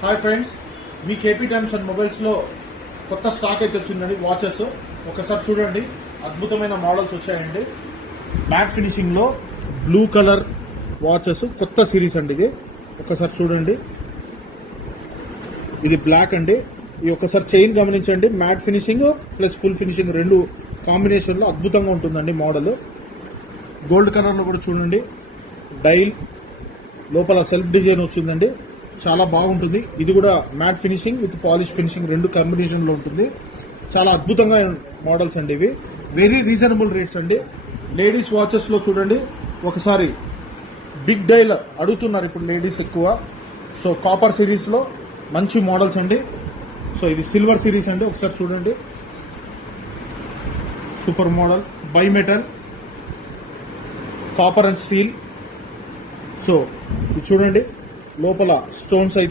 Hi friends, మీ KP Times and మొబైల్స్లో కొత్త స్టాక్ అయితే వచ్చిందండి. వాచెస్ ఒకసారి చూడండి, అద్భుతమైన మోడల్స్ వచ్చాయండి. మ్యాట్ ఫినిషింగ్లో బ్లూ కలర్ వాచెస్, కొత్త సిరీస్ అండి. ఇది ఒకసారి చూడండి, ఇది బ్లాక్ అండి. ఈ ఒకసారి చైన్ గమనించండి, matte finishing plus full finishing రెండు కాంబినేషన్లో అద్భుతంగా ఉంటుందండి మోడల్. గోల్డ్ కలర్లో కూడా చూడండి, డైల్ లోపల సెల్ఫ్ డిజైన్ వచ్చిందండి, చాలా బాగుంటుంది. ఇది కూడా matte finishing with polish finishing రెండు కాంబినేషన్లో ఉంటుంది. చాలా అద్భుతంగా మోడల్స్ అండి ఇవి. వెరీ రీజనబుల్ రేట్స్ అండి. లేడీస్ వాచెస్లో చూడండి, ఒకసారి బిగ్ డైల్ అడుగుతున్నారు ఇప్పుడు లేడీస్ ఎక్కువ. సో కాపర్ సిరీస్లో మంచి మోడల్స్ అండి. సో ఇది సిల్వర్ సిరీస్ అండి, ఒకసారి చూడండి, super model, by metal, copper and steel. So ఇది చూడండి, లోపల స్టోన్స్ అయితే